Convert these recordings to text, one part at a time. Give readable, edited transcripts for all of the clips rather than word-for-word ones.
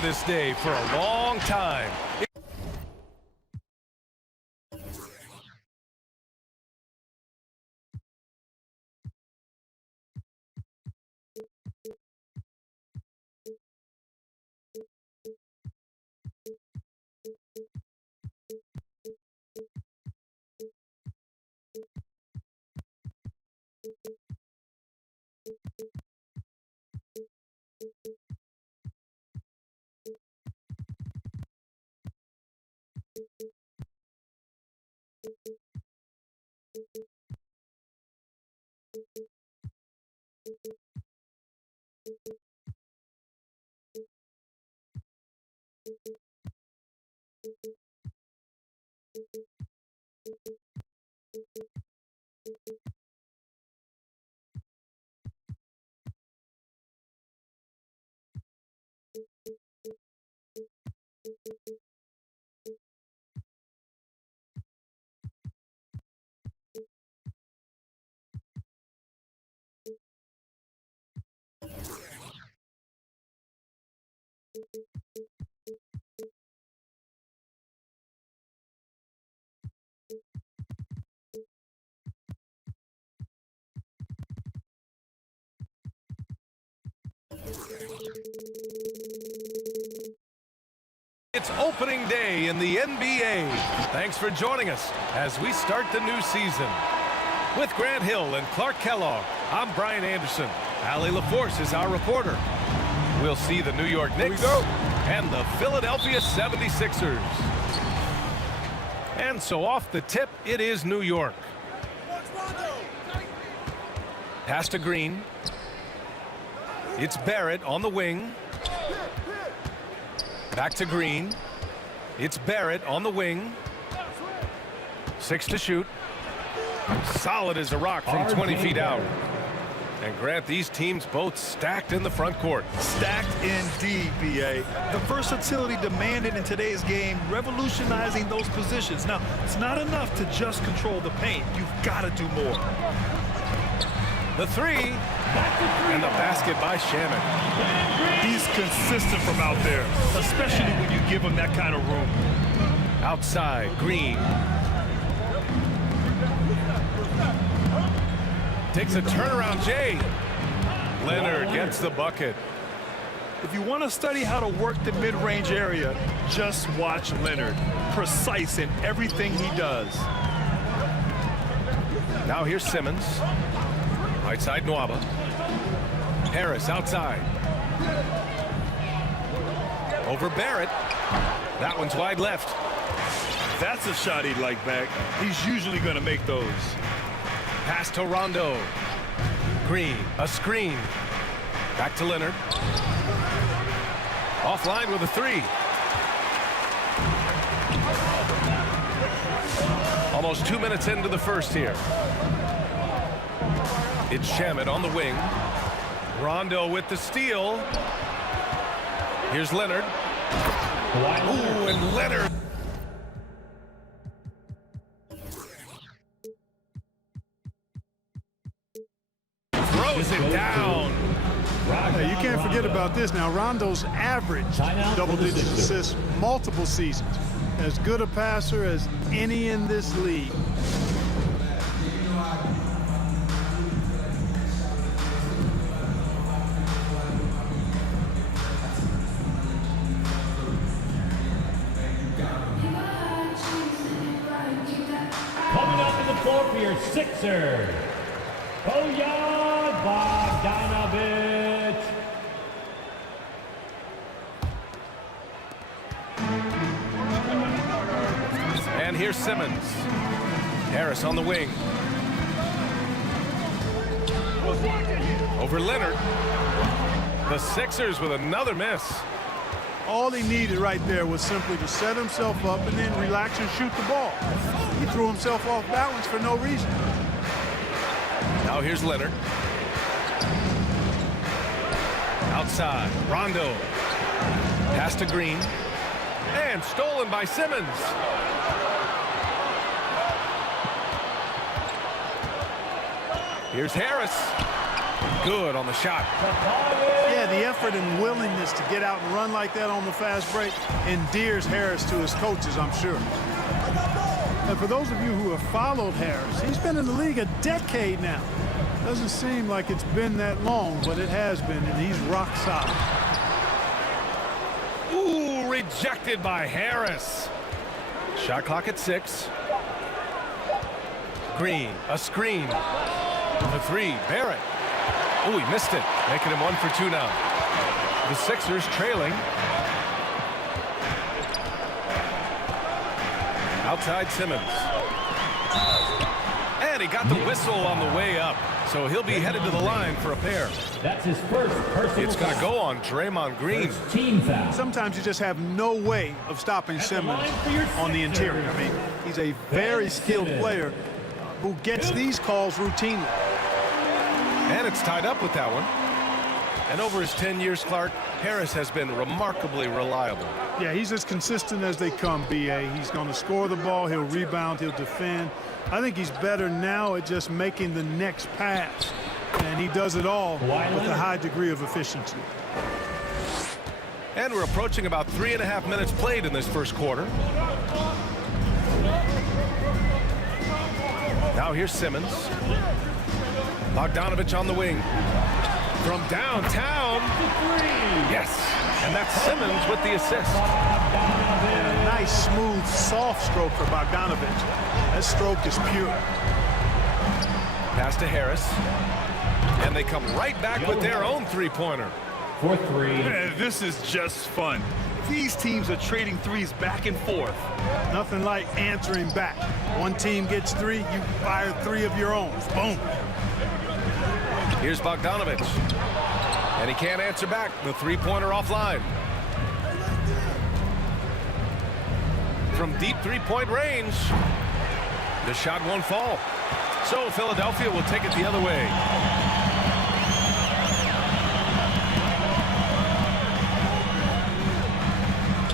remember this day for a long time. It's opening day in the NBA. Thanks for joining us as we start the new season. With Grant Hill and Clark Kellogg, I'm Brian Anderson. Allie LaForce is our reporter. We'll see the New York Knicks and the Philadelphia 76ers. And so off the tip, it is New York. Pass to Green. It's Barrett on the wing. Back to Green. It's Barrett on the wing. 6 to shoot. Solid as a rock from 20 feet out. And Grant, these teams both stacked in the front court. Stacked indeed, B.A. The versatility demanded in today's game, revolutionizing those positions. Now, it's not enough to just control the paint. You've got to do more. The three. And the basket by Shaman. He's consistent from out there, especially when you give him that kind of room. Outside, Green. Takes a turnaround, Jay. Leonard gets the bucket. If you want to study how to work the mid-range area, just watch Leonard. Precise in everything he does. Now here's Simmons. Right side, Nwaba. Harris outside. Over Barrett. That one's wide left. That's a shot he'd like back. He's usually going to make those. Pass to Rondo. Green, a screen. Back to Leonard. Offline with a three. Almost 2 minutes into the first here. It's Shaman on the wing. Rondo with the steal. Here's Leonard. Ooh, and Leonard. Throws it down. Hey, you can't forget about this now. Rondo's averaged double-digit assists multiple seasons. As good a passer as any in this league. Coming up in the floor for your Sixers, Bojan Bogdanović. And here's Simmons. Harris on the wing. Over Leonard. The Sixers with another miss. All he needed right there was simply to set himself up and then relax and shoot the ball. He threw himself off balance for no reason. Now here's Leonard. Outside, Rondo. Pass to Green. And stolen by Simmons. Here's Harris. Good on the shot. Yeah, the effort and willingness to get out and run like that on the fast break endears Harris to his coaches, I'm sure. And for those of you who have followed Harris, he's been in the league a decade now. Doesn't seem like it's been that long, but it has been, and he's rock solid. Ooh, rejected by Harris. Shot clock at 6. Green, a screen. The 3, Barrett. Oh, he missed it, making him 1 for 2 now. The Sixers trailing. Outside Simmons. And he got the whistle on the way up, so he'll be headed to the line for a pair. That's his first personal It's going to foul. go on Draymond Green. First team foul. Sometimes you just have no way of stopping Simmons on the interior. I mean, he's a very skilled player who gets these calls routinely. And it's tied up with that one. And over his 10 years, Clark, Harris has been remarkably reliable. Yeah, he's as consistent as they come, B.A. He's going to score the ball, he'll rebound, he'll defend. I think he's better now at just making the next pass. And he does it all with a high degree of efficiency. And we're approaching about 3.5 minutes played in this first quarter. Now here's Simmons. Bogdanovich on the wing. From downtown. Yes. And that's Simmons with the assist. And a nice, smooth, soft stroke for Bogdanovich. That stroke is pure. Pass to Harris. And they come right back with their own three-pointer. For 3. Man, this is just fun. These teams are trading threes back and forth. Nothing like answering back. One team gets 3, you fire 3 of your own. Boom. Here's Bogdanovich. And he can't answer back. The three-pointer offline. From deep three-point range, the shot won't fall. So Philadelphia will take it the other way.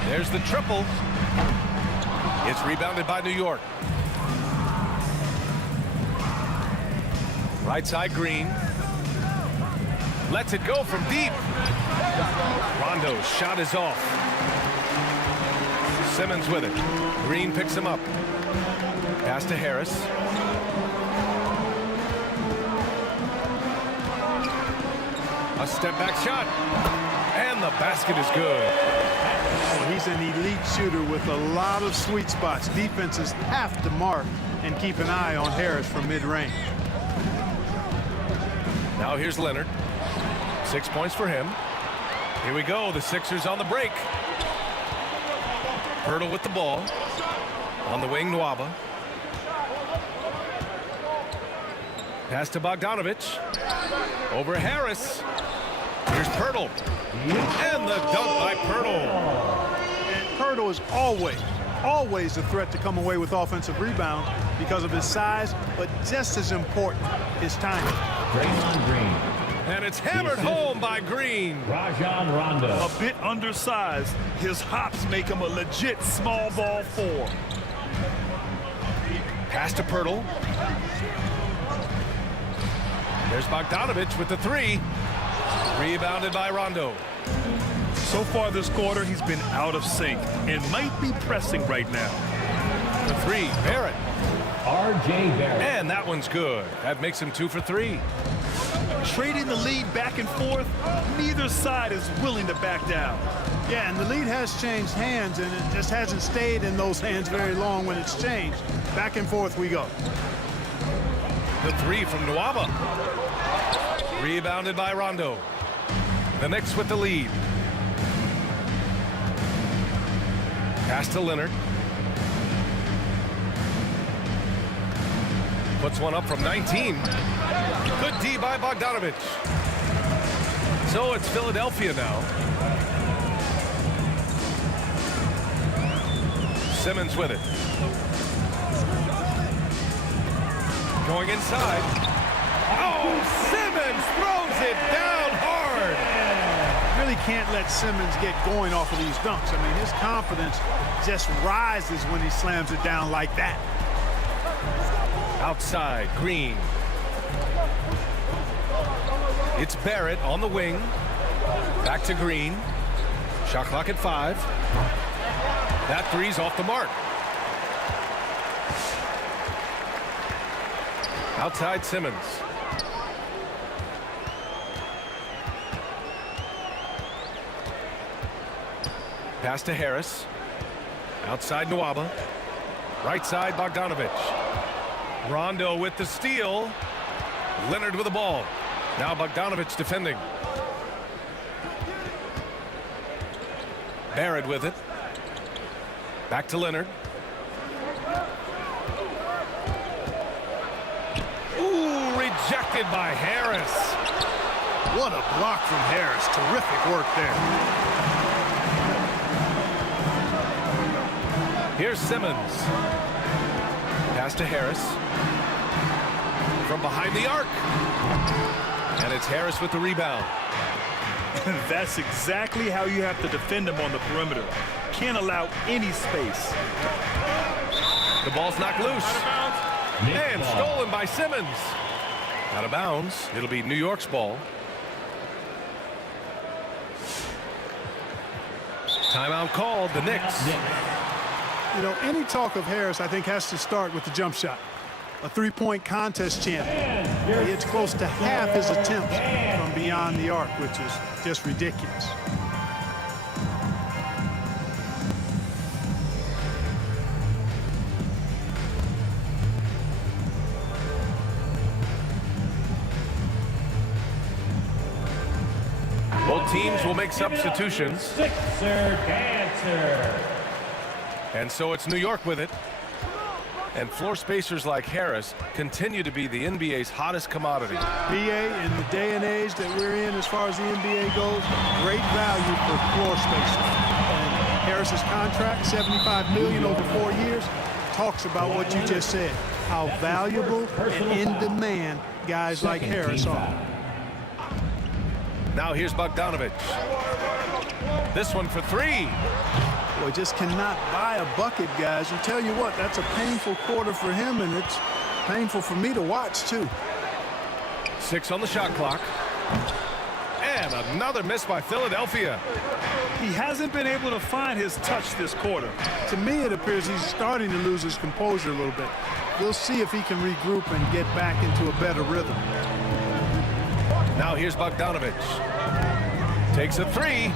There's the triple. It's rebounded by New York. Right side, Green. Lets it go from deep. Rondo's shot is off. Simmons with it. Green picks him up. Pass to Harris. A step-back shot. And the basket is good. He's an elite shooter with a lot of sweet spots. Defenses have to mark and keep an eye on Harris from mid-range. Now here's Leonard. 6 points for him. Here we go. The Sixers on the break. Hurdle with the ball. On the wing, Nwaba. Pass to Bogdanovich. Over Harris. Here's Pirtle. And the dunk by Pirtle. And Pirtle is always a threat to come away with offensive rebounds because of his size, but just as important, his timing. Draymond Green. And it's hammered home by Green. Rajon Rondo. A bit undersized, his hops make him a legit small ball 4. Pass to Pirtle. There's Bogdanovich with the 3. Rebounded by Rondo. So far this quarter, he's been out of sync and might be pressing right now. The 3, Barrett. R.J. Barrett. And that one's good. That makes him 2 for 3. Trading the lead back and forth, neither side is willing to back down. Yeah, and the lead has changed hands, and it just hasn't stayed in those hands very long when it's changed. Back and forth we go. The 3 from Nwaba. Rebounded by Rondo. The Knicks with the lead. Pass to Leonard. Puts one up from 19. Good D by Bogdanovich. So it's Philadelphia now. Simmons with it. Going inside. Oh, Simmons throws it down hard. Really can't let Simmons get going off of these dunks. I mean, his confidence just rises when he slams it down like that. Outside, Green. It's Barrett on the wing. Back to Green. Shot clock at 5. That three's off the mark. Outside Simmons. Pass to Harris. Outside Nwaba. Right side Bogdanovich. Rondo with the steal. Leonard with the ball. Now Bogdanovich defending. Barrett with it. Back to Leonard. Ooh, rejected by Harris. What a block from Harris. Terrific work there. Here's Simmons. Pass to Harris. From behind the arc. And it's Harris with the rebound. That's exactly how you have to defend him on the perimeter. Can't allow any space. The ball's knocked loose. And stolen by Simmons. Out of bounds. It'll be New York's ball. Timeout called. The Knicks. You know, any talk of Harris, I think, has to start with the jump shot. A three-point contest champion. He hits close to half his attempts from beyond the arc, which is just ridiculous. Both teams will make substitutions. Sixer dancer. And so it's New York with it. And floor spacers like Harris continue to be the NBA's hottest commodity. BA, in the day and age that we're in as far as the NBA goes, great value for floor spacers. And Harris's contract, $75 million over 4 years, talks about what you just said, how valuable and in demand guys like Harris are. Now here's Bogdanovich. This one for 3. Boy, just cannot buy a bucket, guys. And tell you what, that's a painful quarter for him, and it's painful for me to watch, too. 6 on the shot clock. And another miss by Philadelphia. He hasn't been able to find his touch this quarter. To me, it appears he's starting to lose his composure a little bit. We'll see if he can regroup and get back into a better rhythm. Now here's Bogdanovich. Takes a 3.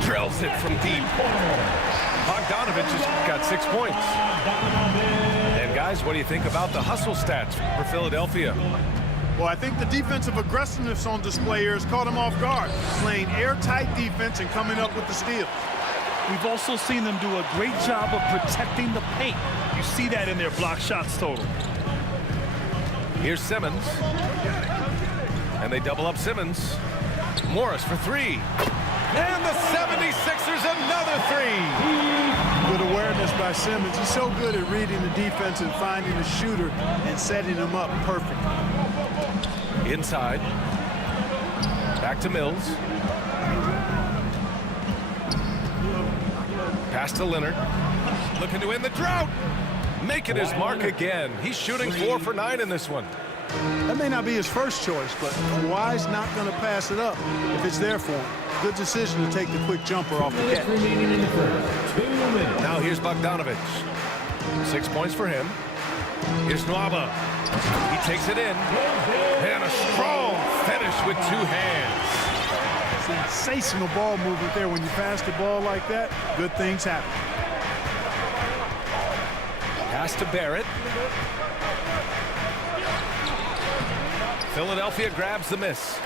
Drills it from deep. Bogdanovich has got 6 points. And guys, what do you think about the hustle stats for Philadelphia? Well, I think the defensive aggressiveness on display here has caught him off guard, playing airtight defense and coming up with the steal. We've also seen them do a great job of protecting the paint. You see that in their block shots total. Here's Simmons. And they double up Simmons. Morris for 3. And the 76ers another 3. Good awareness by Simmons. He's so good at reading the defense and finding a shooter and setting him up perfectly. Inside. Back to Mills. Pass to Leonard. Looking to win the drought. Making his mark again. He's shooting 4 for 9 in this one. That may not be his first choice, but Kawhi's not going to pass it up if it's there for him. Good decision to take the quick jumper off the catch. Remaining in the first. 2 minutes. Now here's Bogdanovich. 6 points for him. Here's Nwaba. He takes it in. And a strong finish with 2 hands. Sensational ball movement there. When you pass the ball like that, good things happen. Pass to Barrett. Philadelphia grabs the miss.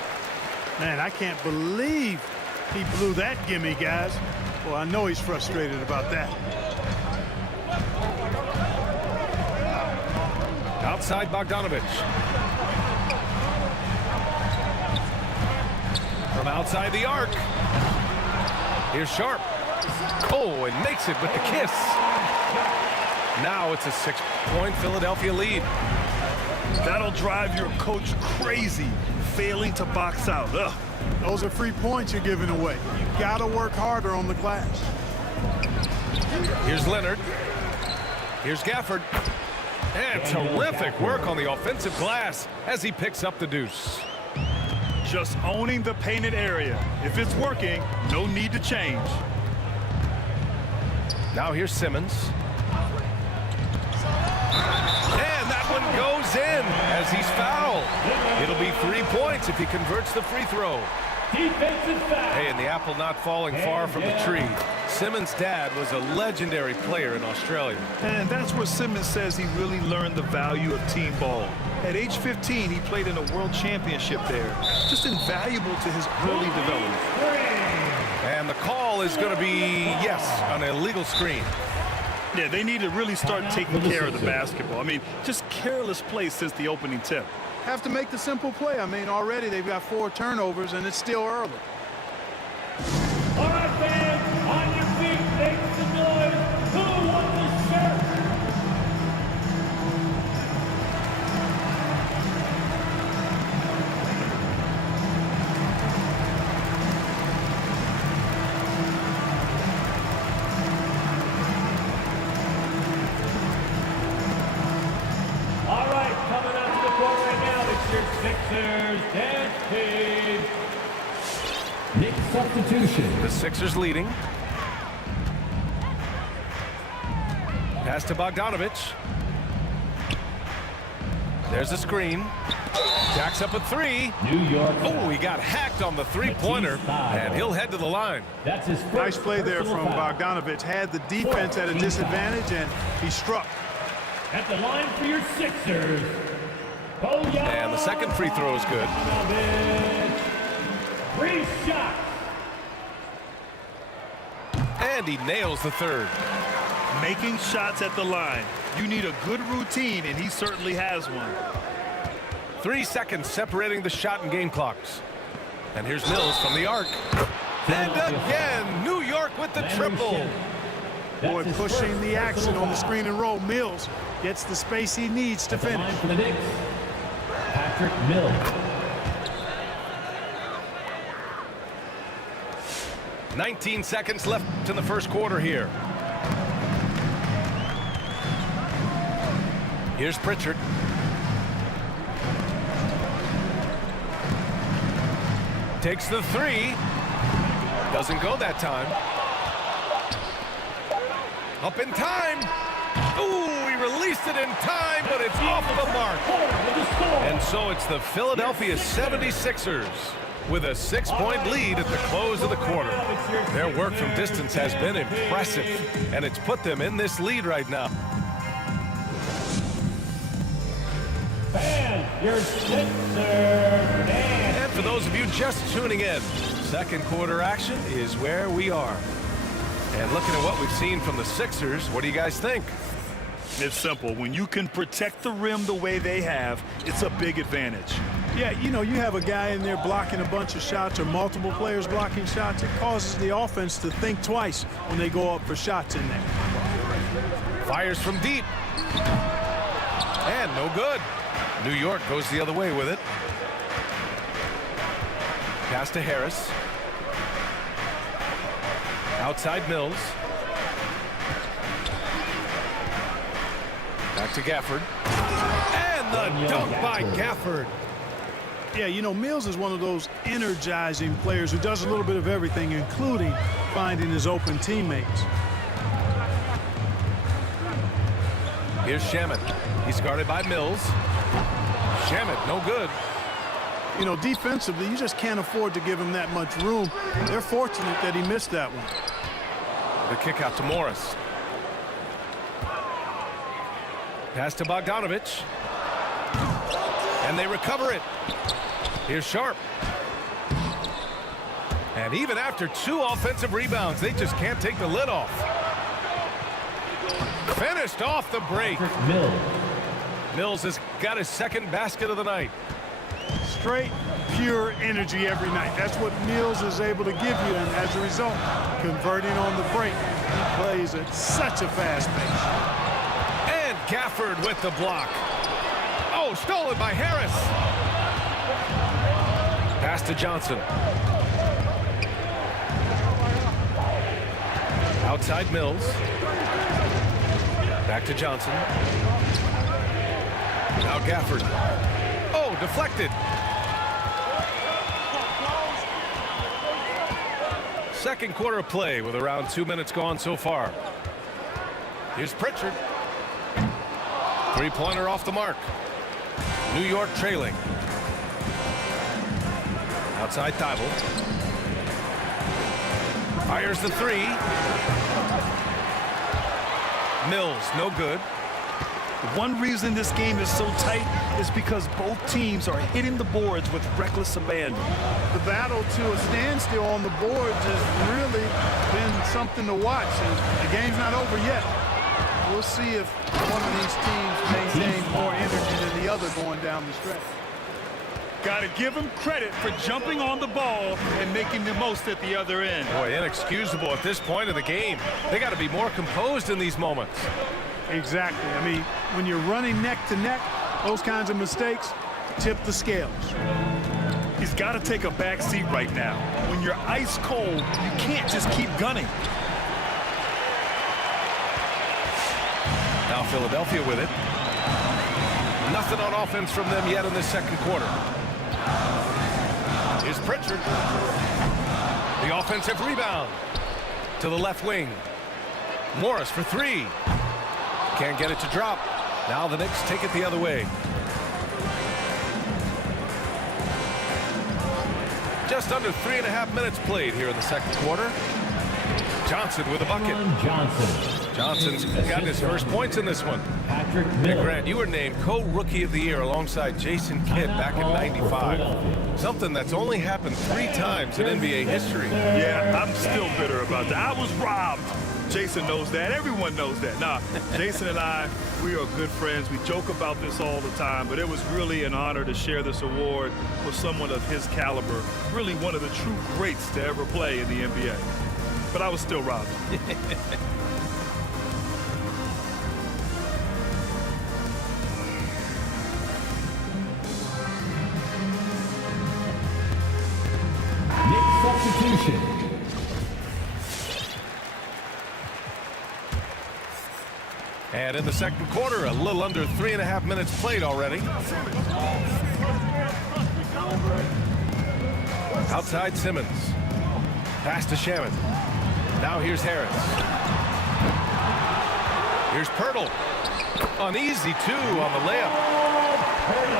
Man, I can't believe he blew that gimme, guys. Well, I know he's frustrated about that. Outside Bogdanovich. From outside the arc. Here's Sharp. Oh, and makes it with the kiss. Now it's a 6-point Philadelphia lead. That'll drive your coach crazy, failing to box out. Ugh. Those are free points you're giving away. You gotta work harder on the glass. Here's Leonard. Here's Gafford. And terrific work on the offensive glass as he picks up the deuce. Just owning the painted area. If it's working, no need to change. Now here's Simmons. And that one goes in as he's fouled. It'll be 3 points if he converts the free throw. Defensive foul. Hey, and the apple not falling far from the tree. Simmons' dad was a legendary player in Australia. And that's where Simmons says he really learned the value of team ball. At age 15, he played in a world championship there. Just invaluable to his early development. And the call is going to be, yes, an illegal screen. Yeah, they need to really start taking care of the basketball. I mean, just careless play since the opening tip. Have to make the simple play. I mean, already they've got 4 turnovers, and it's still early. All right, fans, on your feet, make some noise. Who wants this shirt? All right, coming out to the court right now, it's your Sixers dance team. Nick substitution. The Sixers leading. Pass to Bogdanovich. There's a screen. Jacks up a 3. New York. Oh, he got hacked on the three-pointer, and he'll head to the line. That's his first Nice play there personal from foul. Bogdanovich. Had the defense at a disadvantage, and he struck. At the line for your Sixers. And the second free throw is good. 3 shots. And he nails the third. Making shots at the line. You need a good routine, and he certainly has one. 3 seconds separating the shot and game clocks. And here's Mills from the arc. And again, New York with the triple. Boy, pushing the action on the screen and roll. Mills gets the space he needs to finish. Line for the Knicks. Patrick Mills. "19 seconds left in the first quarter here. Here's Pritchard. Takes the 3. Doesn't go that time. Up in time. Ooh, he released it in time, but it's off the mark. And so it's the Philadelphia 76ers with a 6-point lead at the close of the quarter. Their work from distance has been impressive, and it's put them in this lead right now. And your Sixers. And for those of you just tuning in, second quarter action is where we are. And looking at what we've seen from the Sixers, what do you guys think? It's simple. When you can protect the rim the way they have, it's a big advantage. Yeah, you know, you have a guy in there blocking a bunch of shots or multiple players blocking shots. It causes the offense to think twice when they go up for shots in there. Fires from deep. And no good. New York goes the other way with it. Pass to Harris. Outside Mills. Back to Gafford. And the dunk by Gafford. Yeah, you know, Mills is one of those energizing players who does a little bit of everything, including finding his open teammates. Here's Shamet. He's guarded by Mills. Shamet, no good. You know, defensively, you just can't afford to give him that much room. They're fortunate that he missed that one. The kick out to Morris. Pass to Bogdanovich. And they recover it. Here's Sharp. And even after 2 offensive rebounds, they just can't take the lid off. Finished off the break. Mills. Mills has got his second basket of the night. Straight, pure energy every night. That's what Mills is able to give you, and as a result, converting on the break. He plays at such a fast pace. And Gafford with the block. Oh, stolen by Harris. Pass to Johnson. Outside Mills. Back to Johnson. Now Gafford. Oh, deflected. Second quarter of play with around 2 minutes gone so far. Here's Pritchard. Three-pointer off the mark. New York trailing. Outside Thibault. Fires the three. Mills, no good. One reason this game is so tight is because both teams are hitting the boards with reckless abandon. The battle to a standstill on the boards has really been something to watch, and the game's not over yet. We'll see if one of these teams maintains more energy than the other going down the stretch. Got to give them credit for jumping on the ball and making the most at the other end. Boy, inexcusable at this point of the game. They got to be more composed in these moments. Exactly. I mean, when you're running neck to neck, those kinds of mistakes tip the scales. He's got to take a back seat right now. When you're ice cold, you can't just keep gunning. Now Philadelphia with it. Nothing on offense from them yet in this second quarter. Here's Pritchard. The offensive rebound to the left wing. Morris for three. Can't get it to drop. Now the Knicks take it the other way. Just under 3.5 minutes played here in the second quarter. Johnson with a bucket. Johnson's gotten his first points in this one. Nick Grant, you were named co-rookie of the year alongside Jason Kidd back in '95. Something that's only happened 3 times in NBA history. Yeah, I'm still bitter about that. I was robbed. Jason knows that. Everyone knows that. Nah, Jason and I, we are good friends. We joke about this all the time, but it was really an honor to share this award with someone of his caliber. Really one of the true greats to ever play in the NBA. But I was still robbed. Substitution. And in the second quarter, a little under 3.5 minutes played already. Outside Simmons. Pass to Shaman. Now here's Harris. Here's Pirtle. Uneasy, too, on the layup.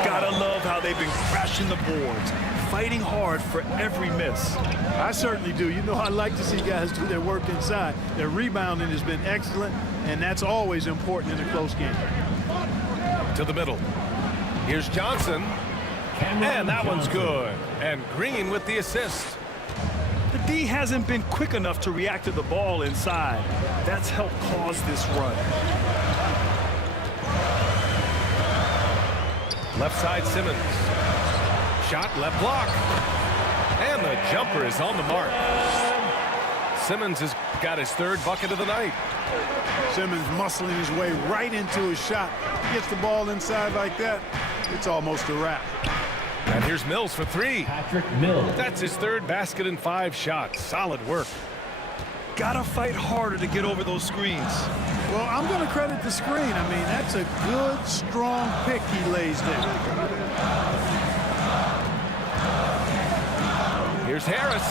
Gotta love how they've been crashing the boards, fighting hard for every miss. I certainly do. You know, I like to see guys do their work inside. Their rebounding has been excellent, and that's always important in a close game. To the middle. Here's Johnson. And that one's good. And Green with the assist. The D hasn't been quick enough to react to the ball inside. That's helped cause this run. Left side Simmons. Shot left block. And the jumper is on the mark. Simmons has got his 3rd bucket of the night. Simmons muscling his way right into his shot. Gets the ball inside like that, it's almost a wrap. And here's Mills for 3. Patrick Mills. That's his 3rd basket in 5 shots. Solid work. Gotta fight harder to get over those screens. Well, I'm going to credit the screen. I mean, that's a good, strong pick he lays there. Here's Harris.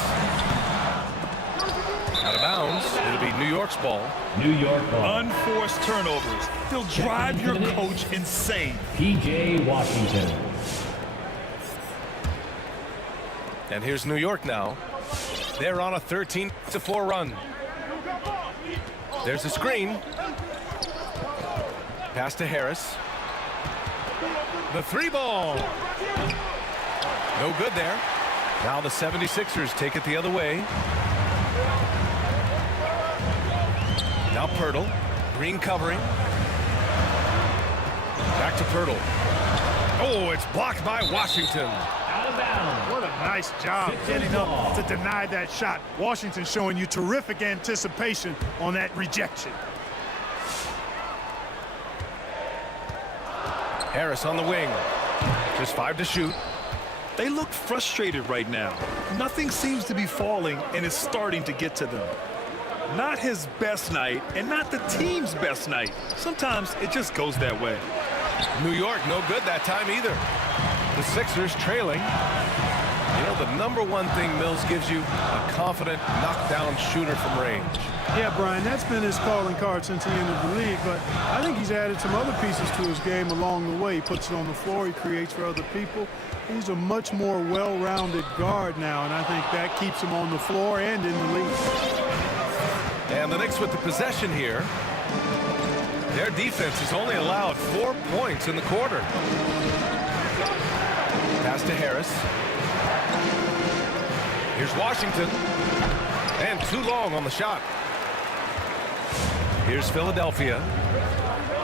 Out of bounds. It'll be New York's ball. New York ball. Unforced turnovers. They'll drive your coach insane. P.J. Washington. And here's New York now. They're on a 13-4 run. There's a screen. Pass to Harris. The 3 ball. No good there. Now the 76ers take it the other way. Now Pirtle. Green covering. Back to Pirtle. Oh, it's blocked by Washington. Out of bounds. What a nice job getting up to deny that shot. Washington showing you terrific anticipation on that rejection. Harris on the wing. Just 5 to shoot. They look frustrated right now. Nothing seems to be falling, and it's starting to get to them. Not his best night, and not the team's best night. Sometimes it just goes that way. New York no good that time either. The Sixers trailing. You know, the number one thing Mills gives you, a confident knockdown shooter from range. Yeah, Brian, that's been his calling card since he entered the league, but I think he's added some other pieces to his game along the way. He puts it on the floor, he creates for other people. He's a much more well-rounded guard now, and I think that keeps him on the floor and in the league. And the Knicks with the possession here. Their defense has only allowed 4 points in the quarter. Pass to Harris. Here's Washington. And too long on the shot. Here's Philadelphia.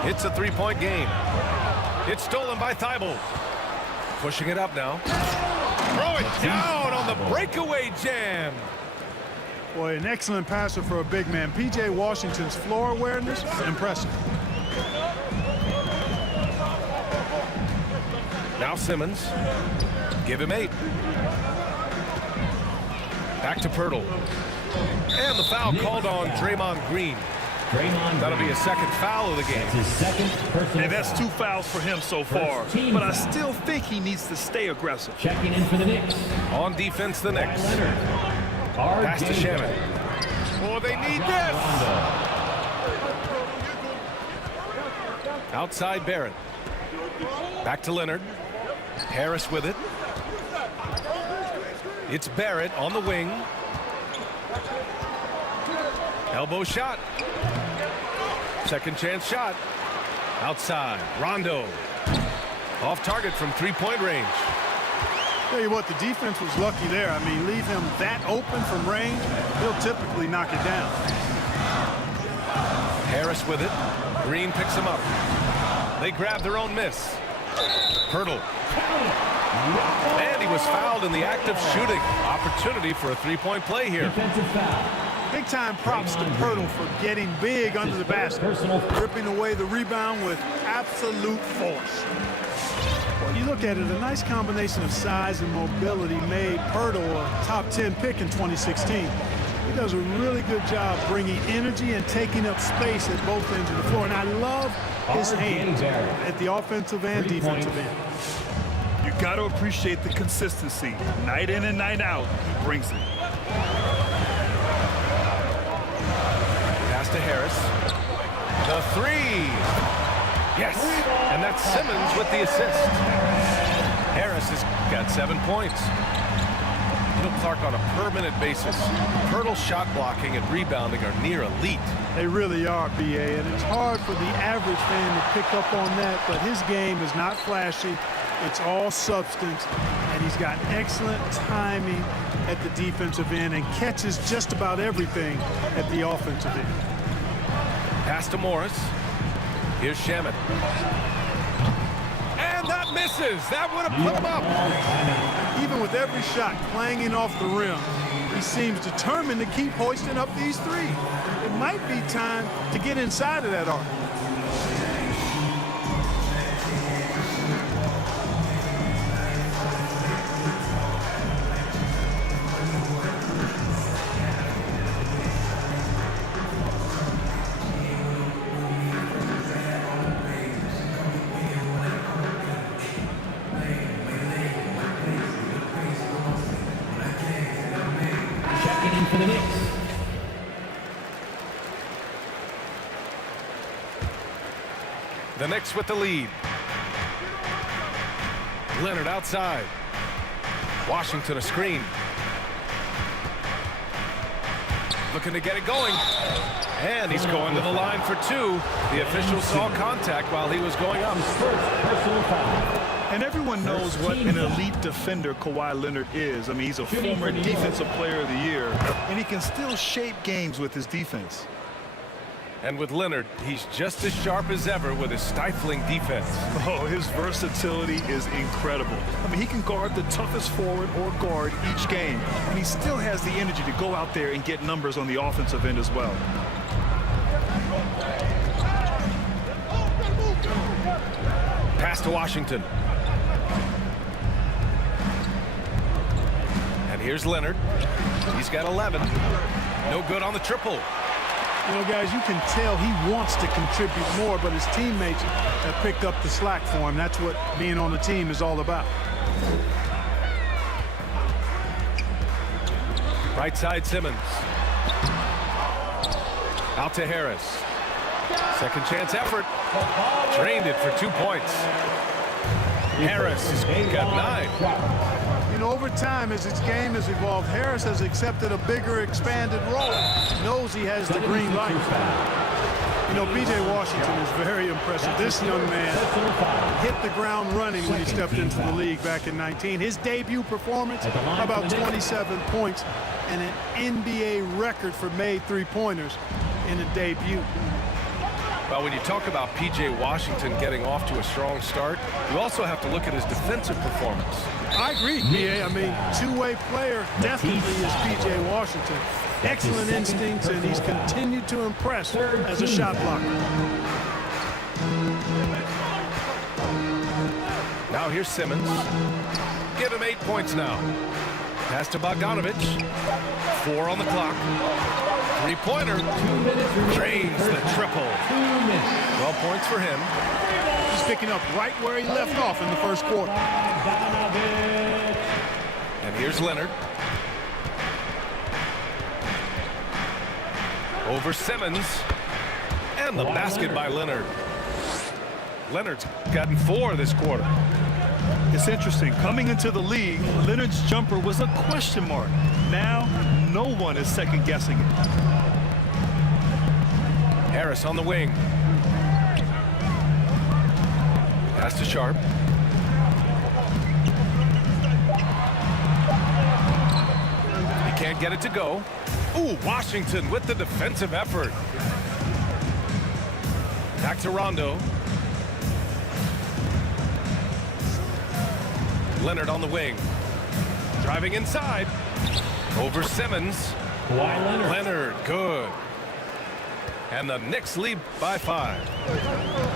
It's a three-point game. It's stolen by Thibault. Pushing it up now. Throw it down on the breakaway jam. Boy, an excellent passer for a big man. P.J. Washington's floor awareness, impressive. Now Simmons. Give him 8. Back to Pirtle. And the foul called on Draymond Green. That'll be a second foul of the game. His second personal And that's 2 fouls for him so far. But I still think he needs to stay aggressive. Checking in for the Knicks. On defense, the Knicks. Leonard. Pass to Shannon. Oh, they need this. Outside Barrett. Back to Leonard. Harris with it. It's Barrett on the wing. Elbow shot. Second chance shot. Outside. Rondo. Off target from three-point range. Tell you what, the defense was lucky there. I mean, leave him that open from range, he'll typically knock it down. Harris with it. Green picks him up. They grab their own miss. Pirtle. And he was fouled in the act of shooting. Opportunity for a three-point play here. Defensive foul. Big-time props to Pirtle for getting big under the basket, ripping away the rebound with absolute force. Well, you look at it, a nice combination of size and mobility made Pirtle a top 10 pick in 2016. He does a really good job bringing energy and taking up space at both ends of the floor. And I love his hands at the offensive and defensive end. You got to appreciate the consistency. Night in and night out, he brings it. Pass to Harris. The three. Yes. And that's Simmons with the assist. Harris has got 7 points. You know, Clark, on a per-minute basis, Pirtle's shot blocking and rebounding are near elite. They really are, B.A., and it's hard for the average fan to pick up on that, but his game is not flashy. It's all substance, and he's got excellent timing at the defensive end and catches just about everything at the offensive end. Pass to Morris. Here's Shaman. And that misses. That would have put him up. Even with every shot clanging off the rim, he seems determined to keep hoisting up these threes. It might be time to get inside of that arc. For the Knicks. The Knicks with the lead. Leonard outside. Washington a screen. Looking to get it going. And he's going to the line for 2. The official saw contact while he was going up. First personal foul. And everyone knows what an elite defender Kawhi Leonard is. I mean, he's a former Defensive Player of the Year, and he can still shape games with his defense. And with Leonard, he's just as sharp as ever with his stifling defense. Oh, his versatility is incredible. I mean, he can guard the toughest forward or guard each game, and he still has the energy to go out there and get numbers on the offensive end as well. Pass to Washington. And here's Leonard. He's got 11. No good on the triple. You know, guys, you can tell he wants to contribute more, but his teammates have picked up the slack for him. That's what being on the team is all about. Right side Simmons. Out to Harris. Second chance effort. Drained it for 2 points. Harris has got 9. You know, over time, as its game has evolved, Harris has accepted a bigger, expanded role. Knows he has the green light. You know, B.J. Washington is very impressive. This young man hit the ground running when he stepped into the league back in 19. His debut performance, about 27 points, and an NBA record for made three-pointers in a debut. Well, when you talk about P.J. Washington getting off to a strong start, you also have to look at his defensive performance. I agree, P.A. I mean, two-way player definitely is P.J. Washington. Excellent instincts, and he's continued to impress as a shot blocker. Now here's Simmons. Give him 8 points now. Pass to Bogdanovich. 4 on the clock. Three-pointer. Drains the triple. 12 points for him. He's picking up right where he left off in the first quarter. And here's Leonard. Over Simmons. And the basket by Leonard. Leonard's gotten 4 this quarter. It's interesting. Coming into the league, Leonard's jumper was a question mark. Now, no one is second-guessing it. Harris on the wing. Pass to Sharp. He can't get it to go. Ooh, Washington with the defensive effort. Back to Rondo. Leonard on the wing. Driving inside. Over Simmons. Leonard, good. And the Knicks lead by 5.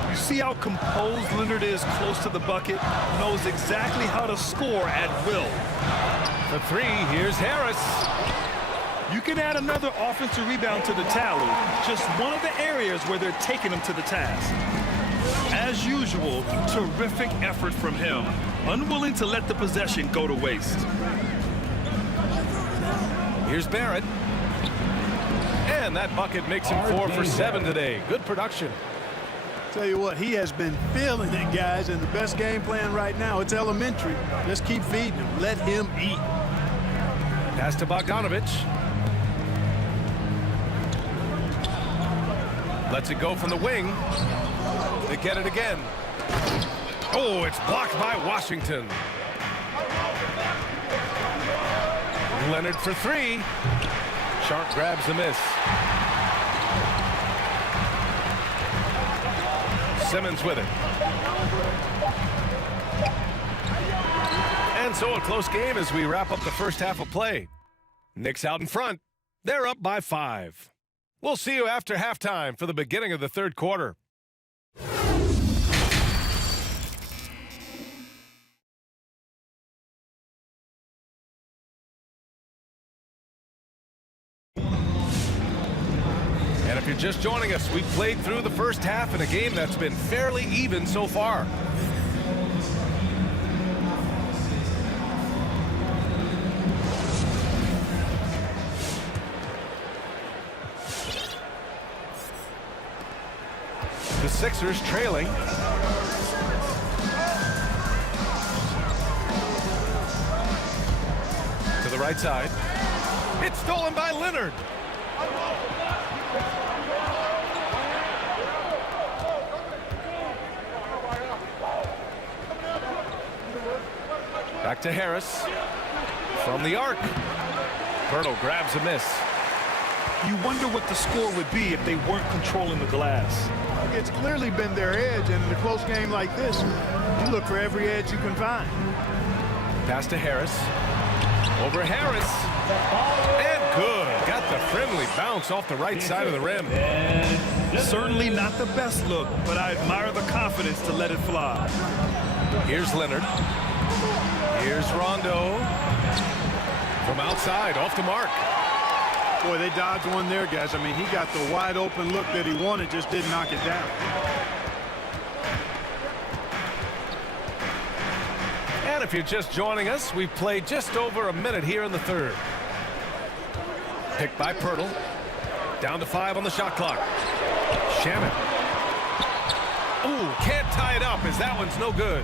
You see how composed Leonard is close to the bucket? Knows exactly how to score at will. The 3, here's Harris. You can add another offensive rebound to the tally. Just one of the areas where they're taking him to the task. As usual, terrific effort from him. Unwilling to let the possession go to waste. Here's Barrett. And that bucket makes him 4 for 7 today. Good production. Tell you what, he has been feeling it, guys, and the best game plan right now, it's elementary. Just keep feeding him. Let him eat. Pass to Bogdanovich. Lets it go from the wing. They get it again. Oh, it's blocked by Washington. Leonard for 3. Sharp grabs the miss. Simmons with it. And so a close game as we wrap up the first half of play. Knicks out in front. They're up by 5. We'll see you after halftime for the beginning of the third quarter. And if you're just joining us, we've played through the first half in a game that's been fairly even so far. The Sixers trailing. To the right side. It's stolen by Leonard. Back to Harris. From the arc. Berto grabs a miss. You wonder what the score would be if they weren't controlling the glass. It's clearly been their edge, and in a close game like this, you look for every edge you can find. Pass to Harris. Over Harris. And good. Got the friendly bounce off the right side of the rim. Certainly not the best look, but I admire the confidence to let it fly. Here's Leonard. Here's Rondo. From outside, off the mark. Boy, they dodged one there, guys. I mean, he got the wide open look that he wanted, just didn't knock it down. And if you're just joining us, we've played just over a minute here in the third. Picked by Pirtle. Down to 5 on the shot clock. Shannon. Ooh, can't tie it up as that one's no good.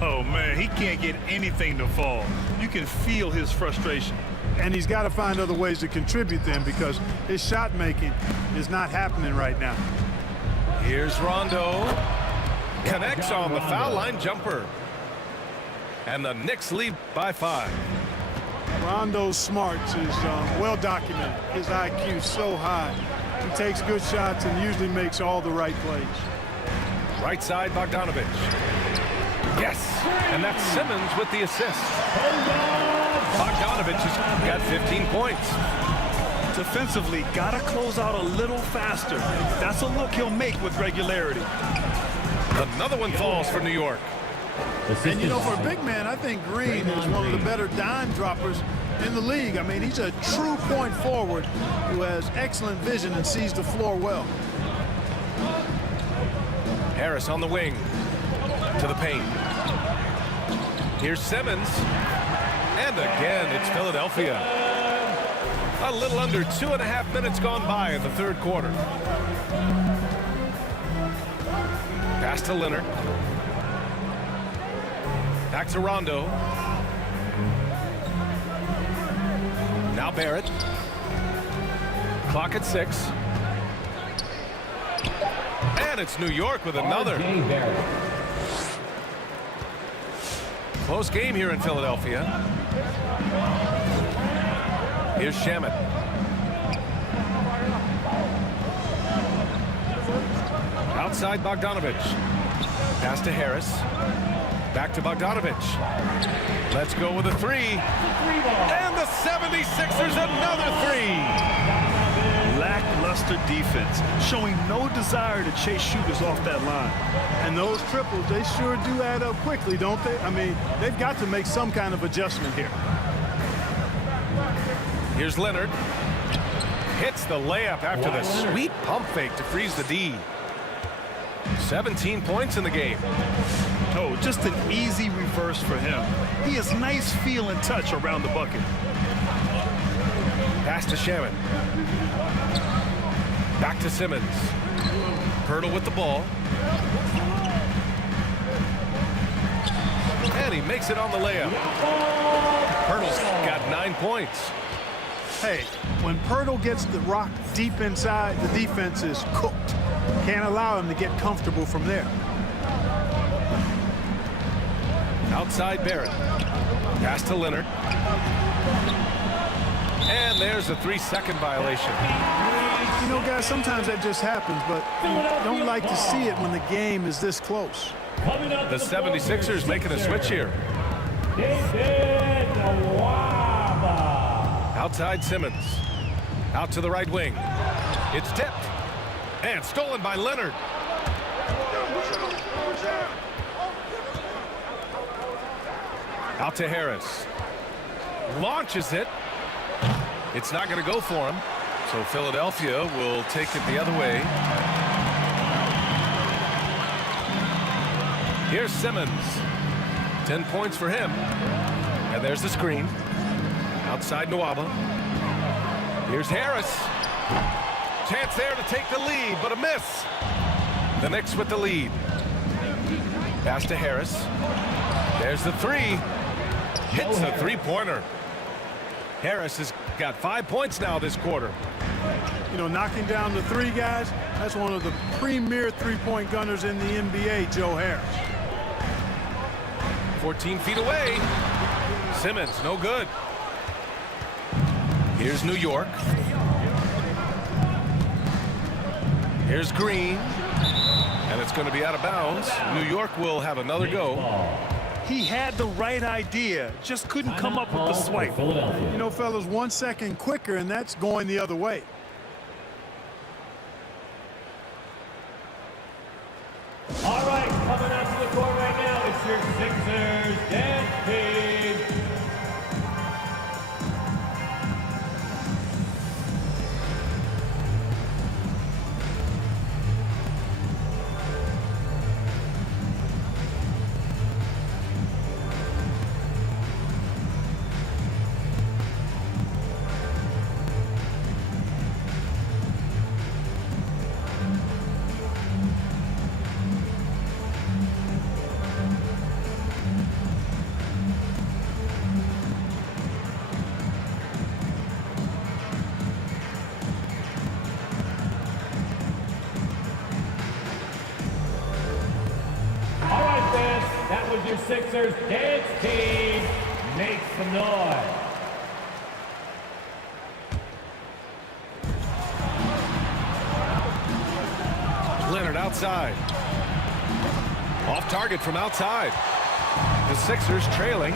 Oh, man, he can't get anything to fall. You can feel his frustration. And he's got to find other ways to contribute then because his shot making is not happening right now. Here's Rondo. Connects on the foul line jumper. And the Knicks lead by 5. Rondo's smarts is well documented. His IQ is so high. He takes good shots and usually makes all the right plays. Right side, Bogdanovich. Yes, and that's Simmons with the assist. Bogdanovich has got 15 points. Defensively, gotta close out a little faster. That's a look he'll make with regularity. Another one falls for New York. And, you know, for a big man, I think Green is one of the better dime droppers in the league. I mean, he's a true point forward who has excellent vision and sees the floor well. Harris on the wing to the paint. Here's Simmons. And again, it's Philadelphia. A little under 2.5 minutes gone by in the third quarter. Pass to Leonard. Back to Rondo. Now Barrett. Clock at 6. And it's New York with another. Close game here in Philadelphia. Here's Shamet. Outside Bogdanovich. Pass to Harris. Back to Bogdanovich. Let's go with a 3. And the 76ers another 3. Lackluster defense, showing no desire to chase shooters off that line. And those triples, they sure do add up quickly, don't they? I mean, they've got to make some kind of adjustment here. Here's Leonard. Hits the layup after the sweet pump fake to freeze the D. 17 points in the game. Oh, just an easy reverse for him. He has nice feel and touch around the bucket. Pass to Shaman. Back to Simmons. Pirtle with the ball. And he makes it on the layup. Pirtle's got 9 points. Hey, when Pirtle gets the rock deep inside, the defense is cooked. Can't allow him to get comfortable from there. Outside Barrett. Pass to Leonard. And there's a 3-second violation. You know, guys, sometimes that just happens, but you don't like to see it when the game is this close. The 76ers making a switch here. Outside Simmons. Out to the right wing. It's tipped. And stolen by Leonard. Out to Harris. Launches it. It's not going to go for him. So Philadelphia will take it the other way. Here's Simmons. 10 points for him. And there's the screen. Outside Nwaba. Here's Harris. Chance there to take the lead, but a miss. The Knicks with the lead. Pass to Harris. There's the 3. Hits a 3-pointer. Harris has got 5 points now this quarter. You know, knocking down the 3 guys, that's one of the premier three-point gunners in the NBA, Joe Harris. 14 feet away. Simmons, no good. Here's New York. Here's Green. And it's going to be out of bounds. New York will have another go. He had the right idea, just couldn't come up with the swipe. You know, fellas, 1 second quicker, and that's going the other way. All right, coming out to the court right now, it's your Sixers dance team. Sixers dance team, make some noise. Leonard outside. Off target from outside. The Sixers trailing.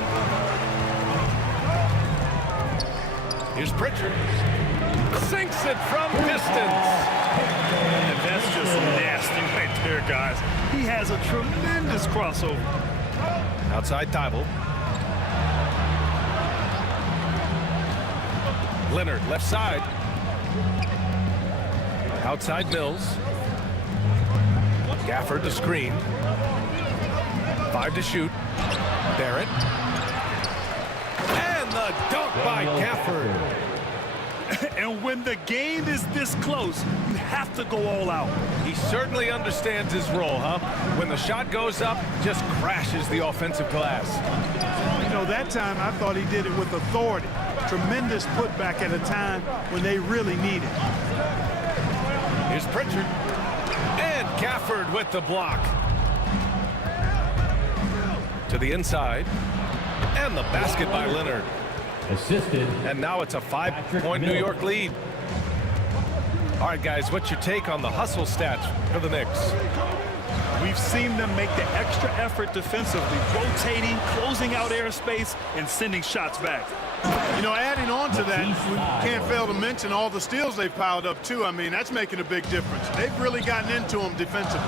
Here's Pritchard. Sinks it from distance. And that's just nasty right there, guys. He has a tremendous crossover. Outside Thibault. Leonard left side. Outside Mills. Gafford to screen. 5 to shoot. Barrett. And the dunk by Gafford. And when the game is this close, you have to go all out. He certainly understands his role, huh? When the shot goes up, just crashes the offensive glass. You know, that time I thought he did it with authority. Tremendous putback at a time when they really need it. Here's Pritchard. And Gafford with the block. To the inside. And the basket by Leonard. Assisted. And now it's a 5-point New York lead. All right, guys, what's your take on the hustle stats for the Knicks? We've seen them make the extra effort defensively, rotating, closing out airspace, and sending shots back. You know, adding on to that, we can't fail to mention all the steals they've piled up, too. I mean, that's making a big difference. They've really gotten into them defensively.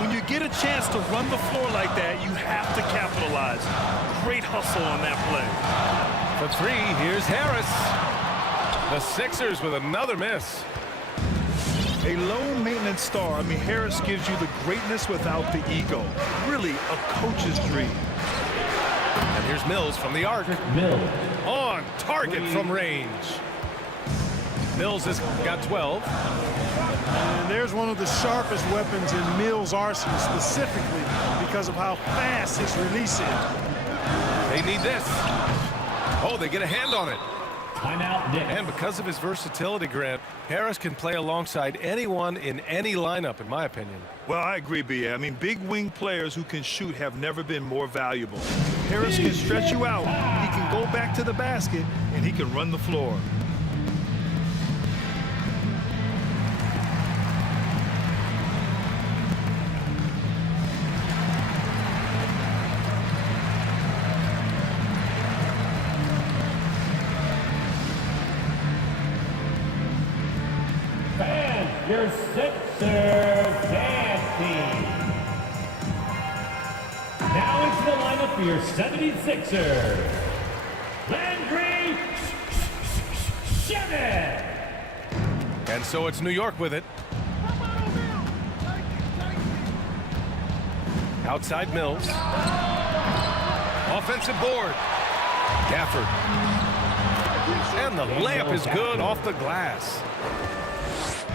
When you get a chance to run the floor like that, you have to capitalize. Great hustle on that play. For 3, here's Harris. The Sixers with another miss. A low-maintenance star. I mean, Harris gives you the greatness without the ego. Really a coach's dream. And here's Mills from the arc. Mills. On target from range. Mills has got 12. And there's one of the sharpest weapons in Mills' arsenal, specifically because of how fast his release is. They need this. Oh, they get a hand on it. Timeout, Knicks. And because of his versatility, Grant, Harris can play alongside anyone in any lineup, in my opinion. Well, I agree, B.A. I mean, big wing players who can shoot have never been more valuable. Harris can stretch you out. He can go back to the basket, and he can run the floor. Your Sixers dance team. Now into the lineup for your 76ers. Landry Shamet. And so it's New York with it. Outside Mills. Offensive board. Gafford. And the layup is good off the glass.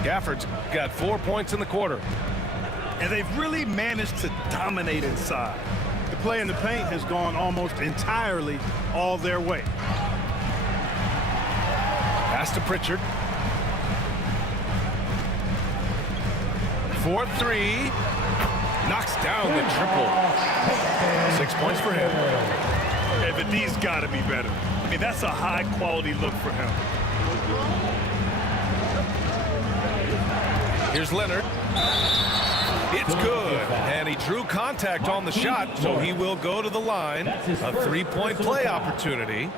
Gafford's got 4 points in the quarter. And they've really managed to dominate inside. The play in the paint has gone almost entirely all their way. Pass to Pritchard. 4-3. Knocks down the triple. 6 points for him. Hey, but these got to be better. I mean, that's a high-quality look for him. Here's Leonard. It's good. And he drew contact on the shot, so he will go to the line. A 3-point play opportunity.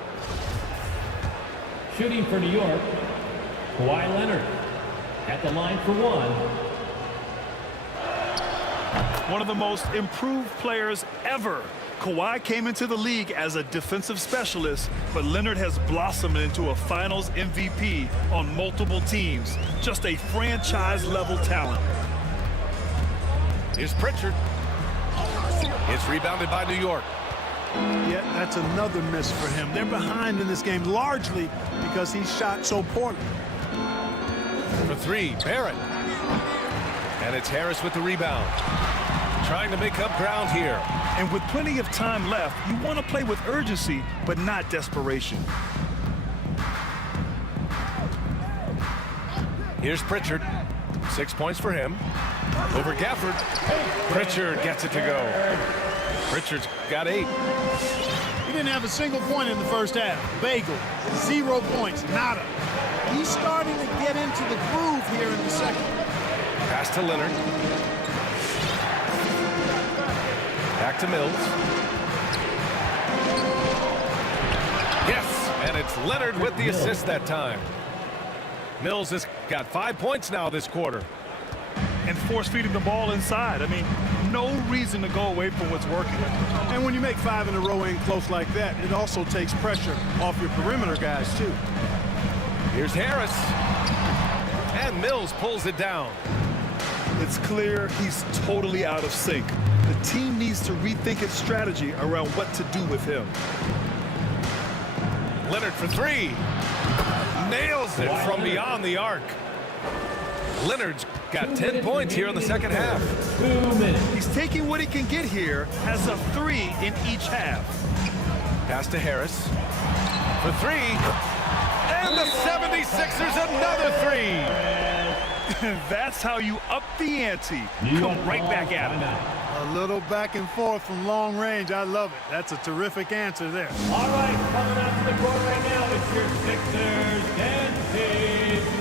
Shooting for New York, Kawhi Leonard at the line for 1. One of the most improved players ever. Kawhi came into the league as a defensive specialist, but Leonard has blossomed into a finals MVP on multiple teams. Just a franchise-level talent. Here's Pritchard. It's rebounded by New York. Yet that's another miss for him. They're behind in this game largely because he shot so poorly. For 3, Barrett. And it's Harris with the rebound. Trying to make up ground here. And with plenty of time left, you want to play with urgency, but not desperation. Here's Pritchard. 6 points for him. Over Gafford. Pritchard gets it to go. Richards got 8. He didn't have a single point in the first half. Bagel, 0 points, nada. He's starting to get into the groove here in the second. Pass to Leonard. Back to Mills. Yes, and it's Leonard with the assist that time. Mills has got 5 points now this quarter. And force-feeding the ball inside. I mean, no reason to go away from what's working. And when you make 5 in a row in close like that, it also takes pressure off your perimeter guys, too. Here's Harris. And Mills pulls it down. It's clear he's totally out of sync. The team needs to rethink its strategy around what to do with him. Leonard for 3. Nails it from beyond the arc. Leonard's got 10 points here in the second half. 2 minutes. He's taking what he can get here, has a 3 in each half. Pass to Harris for 3. And the 76ers another 3. That's how you up the ante. Come right back at it. A little back and forth from long range. I love it. That's a terrific answer there. All right, coming out to the court right now, it's your Sixers dance team.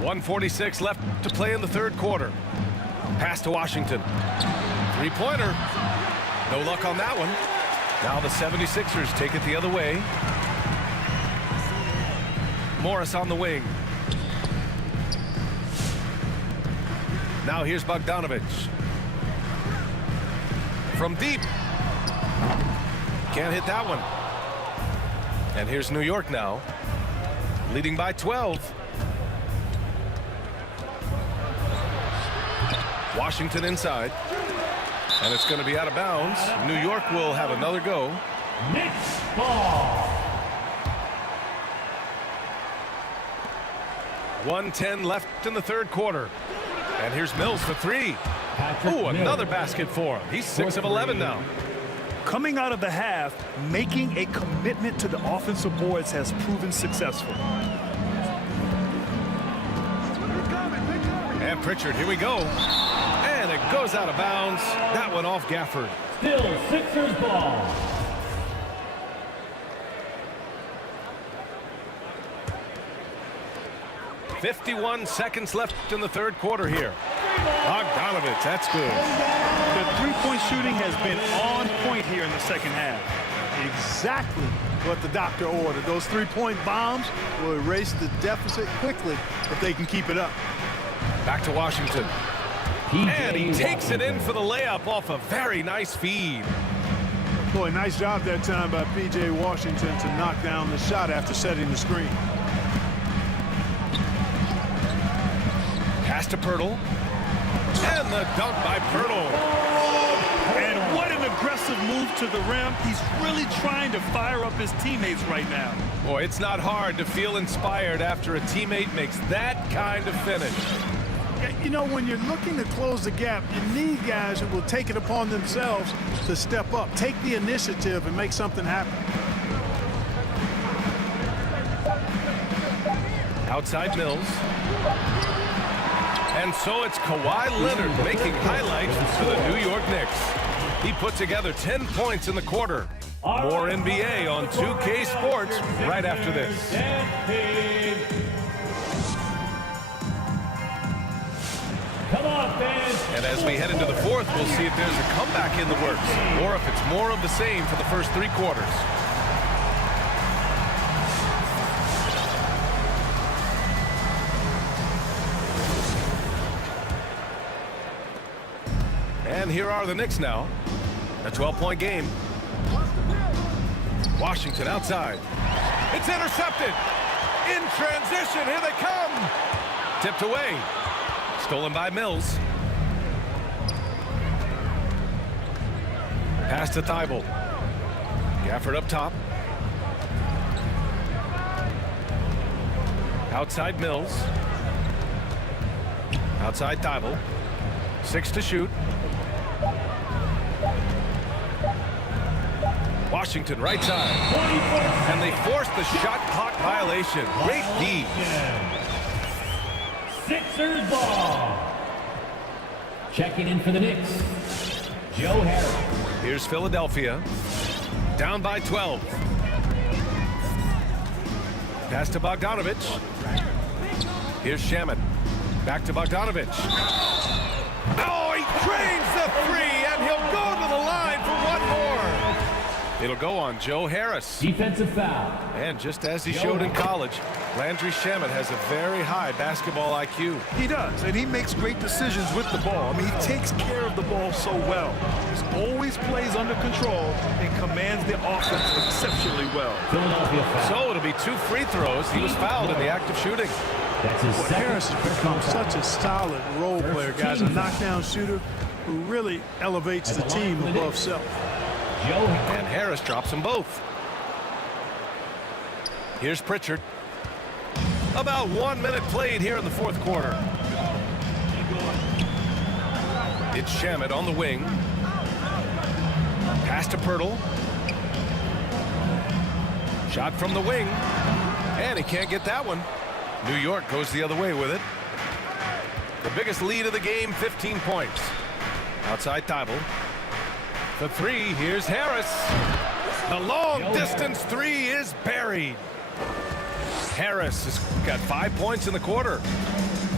.146 left to play in the third quarter. Pass to Washington. Three-pointer. No luck on that one. Now the 76ers take it the other way. Morris on the wing. Now here's Bogdanovich. From deep. Can't hit that one. And here's New York now, leading by 12. Washington inside, and it's going to be out of bounds. New York will have another go. Knicks ball. 1:10 left in the third quarter. And here's Mills for 3. Oh, another basket for him. He's 6 of 11 now. Coming out of the half, making a commitment to the offensive boards has proven successful. And Pritchard, here we go. And it goes out of bounds. That one off Gafford. Still Sixers ball. .51 seconds left in the third quarter here. Bogdanovich, that's good. The three-point shooting has been on point here in the second half. Exactly what the doctor ordered. Those three-point bombs will erase the deficit quickly if they can keep it up. Back to Washington. And he takes it in for the layup off a very nice feed. Boy, nice job that time by P.J. Washington to knock down the shot after setting the screen. Pass to Pirtle. And the dunk by Pirtle. And what an aggressive move to the rim. He's really trying to fire up his teammates right now. Boy, it's not hard to feel inspired after a teammate makes that kind of finish. You know, when you're looking to close the gap, you need guys who will take it upon themselves to step up, take the initiative, and make something happen. Outside Mills. And so it's Kawhi Leonard making highlights for the New York Knicks. He put together 10 points in the quarter. More NBA on 2K Sports right after this. Come on, fans. And as we head into the fourth, we'll see if there's a comeback in the works or if it's more of the same for the first 3 quarters. And And here are the Knicks now. A 12-point game. Washington outside. It's intercepted. In transition, here they come. Tipped away. Stolen by Mills. Pass to Thibault. Gafford up top. Outside Mills. Outside Thibault. 6 to shoot. Washington right side. And they force the shot clock violation. Great D. Sixers ball. Checking in for the Knicks, Joe Harris. Here's Philadelphia. Down by 12. Pass to Bogdanovich. Here's Shamet. Back to Bogdanovich. Oh, he drains the three, and he'll go to the line for one more. It'll go on Joe Harris. Defensive foul. And just as he showed in college, Landry Shamet has a very high basketball IQ. He does, and he makes great decisions with the ball. I mean, he takes care of the ball so well. He always plays under control and commands the offense exceptionally well. Philadelphia foul. So it'll be 2 free throws. He was fouled in the act of shooting. That's his second. Harris has become such a solid role player, guys. A knockdown shooter who really elevates the team above self. Joe And Harris drops them both. Here's Pritchard. About 1 minute played here in the fourth quarter. It's Shamet on the wing. Pass to Pirtle. Shot from the wing. And he can't get that one. New York goes the other way with it. The biggest lead of the game, 15 points. Outside Thibault. The three, here's Harris. The long distance three is buried. Harris has got 5 points in the quarter.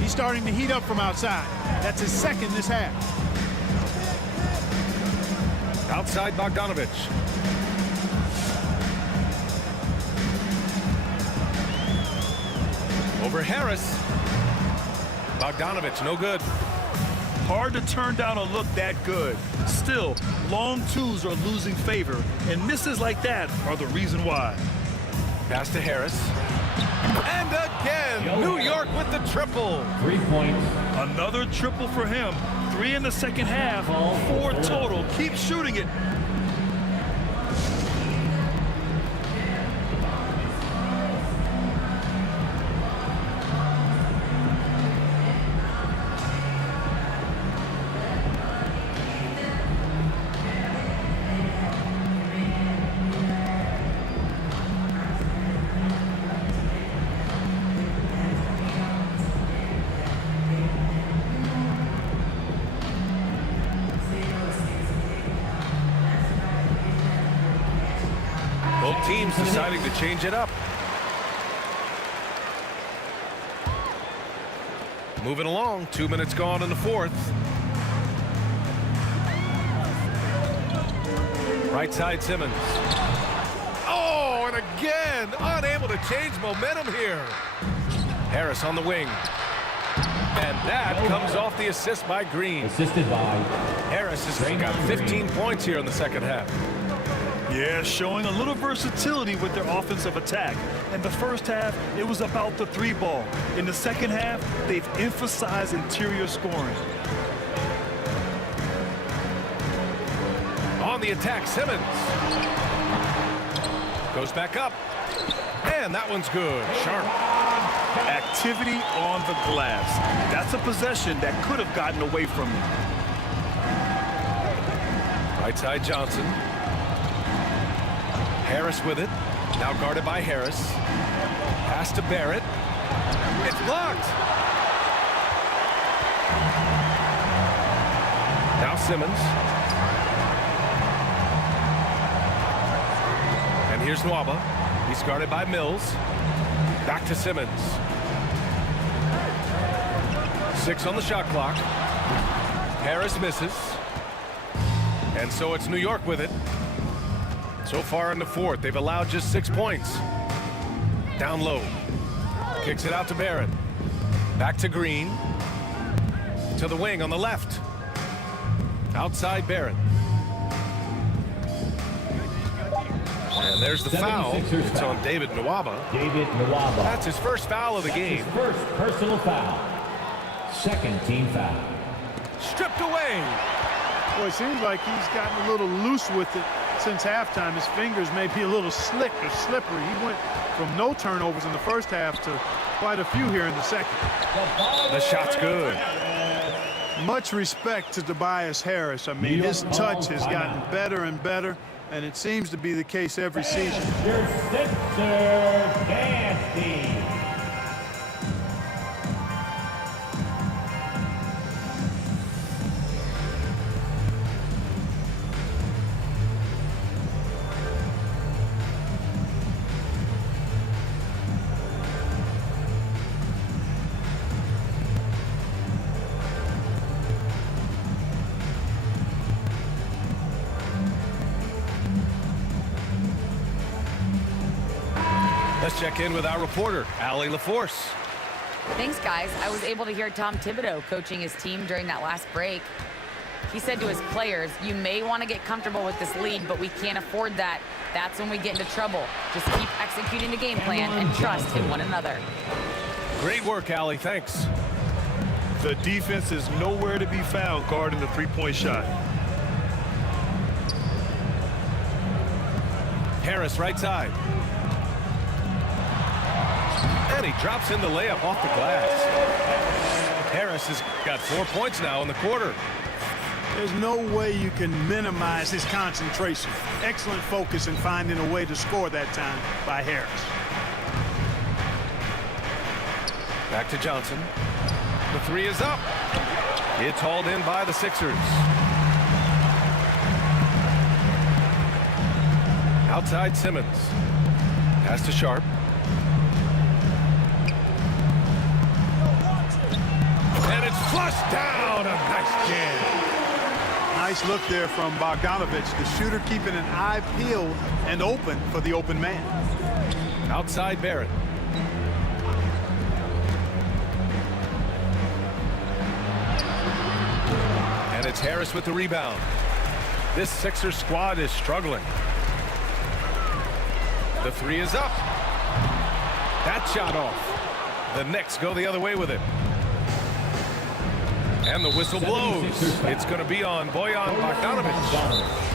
He's starting to heat up from outside. That's his second this half. Outside Bogdanovich. Over Harris. Bogdanovich, no good. Hard to turn down a look that good. Still, long twos are losing favor, and misses like that are the reason why. Pass to Harris. And again, New York with the triple. 3 points. Another triple for him. 3 in the second half, 4 total. Keep shooting it. Both teams deciding to change it up. Moving along, 2 minutes gone in the fourth. Right side Simmons. Oh, and again, unable to change momentum here. Harris on the wing. And that comes off the assist by Green. Assisted by Harris has got 15 points here in the second half. Yeah, showing a little versatility with their offensive attack. In the first half, it was about the 3-ball. In the second half, they've emphasized interior scoring. On the attack, Simmons. Goes back up. And that one's good. Sharp. Activity on the glass. That's a possession that could have gotten away from them. Right side Johnson. Harris with it. Now guarded by Harris. Pass to Barrett. It's blocked. Now Simmons. And here's Nwaba. He's guarded by Mills. Back to Simmons. 6 on the shot clock. Harris misses. And so it's New York with it. So far in the fourth, they've allowed just 6 points. Down low. Kicks it out to Barrett. Back to Green. To the wing on the left. Outside Barrett. And there's the foul. It's on David Nwaba. That's his first foul of the game. First personal foul. Second team foul. Stripped away. Boy, it seems like he's gotten a little loose with it since halftime. His fingers may be a little slick or slippery. He went from no turnovers in the first half to quite a few here in the second. The shot's good. Much respect to Tobias Harris. I mean, his touch has gotten better and better, and it seems to be the case every season. Your Sixers dance team. Let's check in with our reporter, Allie LaForce. Thanks, guys. I was able to hear Tom Thibodeau coaching his team during that last break. He said to his players, you may want to get comfortable with this lead, but we can't afford that. That's when we get into trouble. Just keep executing the game plan and trust in one another. Great work, Allie. Thanks. The defense is nowhere to be found guarding the three-point shot. Harris, right side. And he drops in the layup off the glass. Harris has got 4 points now in the quarter. There's no way you can minimize his concentration. Excellent focus in finding a way to score that time by Harris. Back to Johnson. The three is up. It's hauled in by the Sixers. Outside Simmons. Pass to Sharp. And it's flushed down. A nice jam. Nice look there from Bogdanovich, the shooter keeping an eye peeled and open for the open man. Outside Barrett. And it's Harris with the rebound. This Sixers squad is struggling. The three is up. That shot off. The Knicks go the other way with it. And the whistle blows. It's going to be on Bojan Bogdanovich.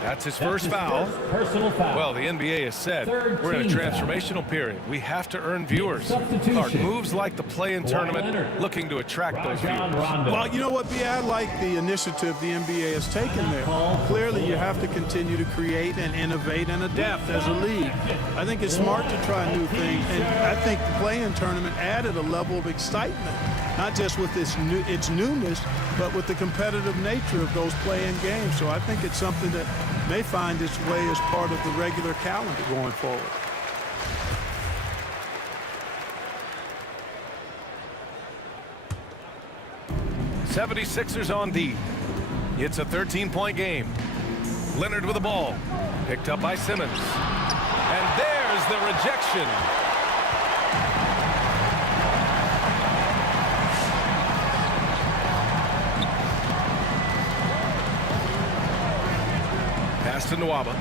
That's his first foul. Personal foul. Well, the NBA has said we're in a transformational period. We have to earn viewers. Clark, moves like the play-in tournament looking to attract those viewers. Well, you know what, B? I like the initiative the NBA has taken there. Clearly, you have to continue to create and innovate and adapt as a league. I think it's smart to try new things, and I think the play-in tournament added a level of excitement, not just with its newness, but with the competitive nature of those play-in games. So I think it's something that may find its way as part of the regular calendar going forward. '76ers on D. It's a 13-point game. Leonard with the ball. Picked up by Simmons. And there's the rejection. Pass to Nwaba.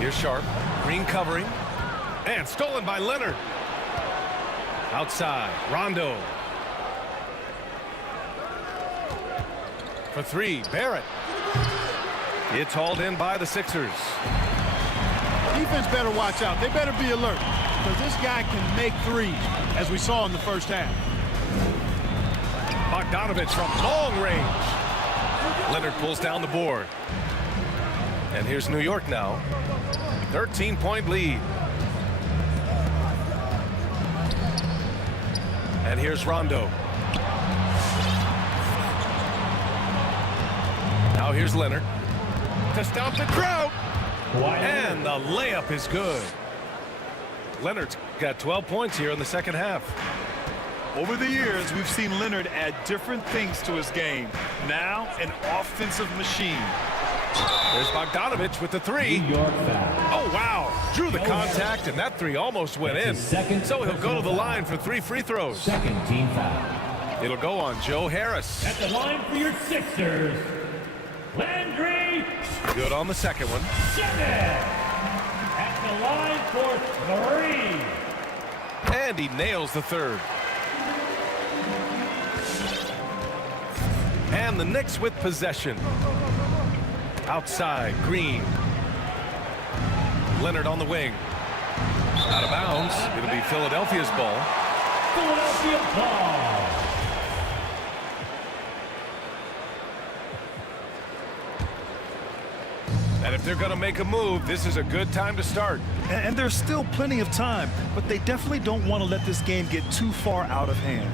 Here's Sharp. Green covering. And stolen by Leonard. Outside. Rondo. For three. Barrett. It's hauled in by the Sixers. Defense better watch out. They better be alert, because this guy can make threes, as we saw in the first half. Bogdanovich from long range. Leonard pulls down the board. And here's New York now. 13-point lead. And here's Rondo. Now here's Leonard to stop the crowd. And the layup is good. Leonard's got 12 points here in the second half. Over the years, we've seen Leonard add different things to his game. Now, an offensive machine. There's Bogdanovich with the three. New York foul. Oh, wow. Drew the contact, and that three almost went in. So he'll go to the line for 3 free throws. Second team foul. It'll go on Joe Harris. At the line for your Sixers, Landry Good on the second one. Shamet. At the line for 3. And he nails the third. And the Knicks with possession. Outside, Green. Leonard on the wing. Out of bounds. It'll be Philadelphia's ball. Philadelphia ball. And if they're going to make a move, this is a good time to start. And there's still plenty of time, but they definitely don't want to let this game get too far out of hand.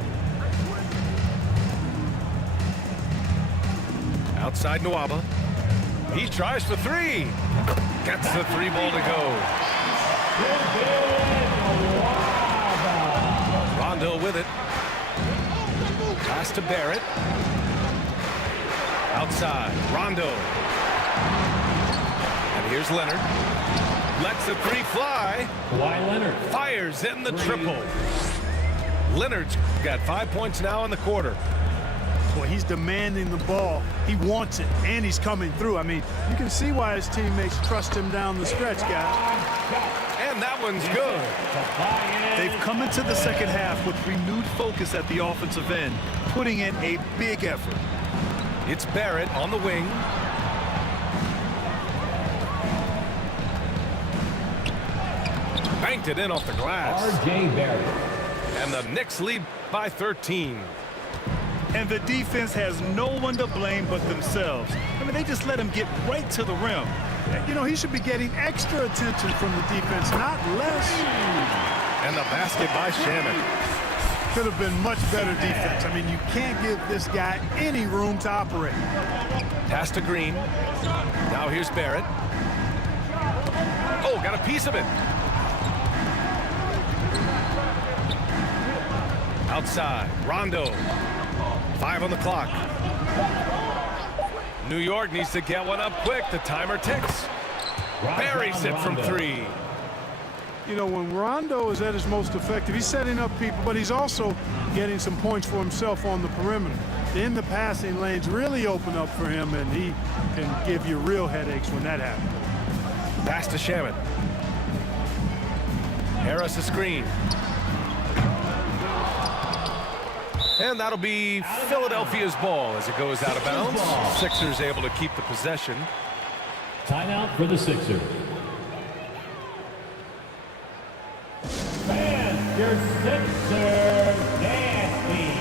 Outside Nwaba. He tries for 3. Gets the 3 ball to go. Rondo with it. Pass to Barrett. Outside. Rondo. And here's Leonard. Lets the 3 fly. Kawhi Leonard. Fires in the triple. Leonard's got 5 points now in the quarter. Boy, he's demanding the ball. He wants it, and he's coming through. I mean, you can see why his teammates trust him down the stretch, guys. And that one's good. They've come into the second half with renewed focus at the offensive end, putting in a big effort. It's Barrett on the wing. Banked it in off the glass. R.J. Barrett. And the Knicks lead by 13. And the defense has no one to blame but themselves. I mean, they just let him get right to the rim. You know, he should be getting extra attention from the defense, not less. And the basket by Shamet. Could have been much better defense. I mean, you can't give this guy any room to operate. Pass to Green. Now here's Barrett. Oh, got a piece of it. Outside, Rondo. 5 on the clock. New York needs to get one up quick. The timer ticks. Buries it from 3. You know, when Rondo is at his most effective, he's setting up people, but he's also getting some points for himself on the perimeter. Then the passing lanes really open up for him, and he can give you real headaches when that happens. Pass to Shamet. Harris a screen. And that'll be Philadelphia's ball as it goes out of bounds. Sixers able to keep the possession. Timeout for the Sixers. And your Sixers nasty.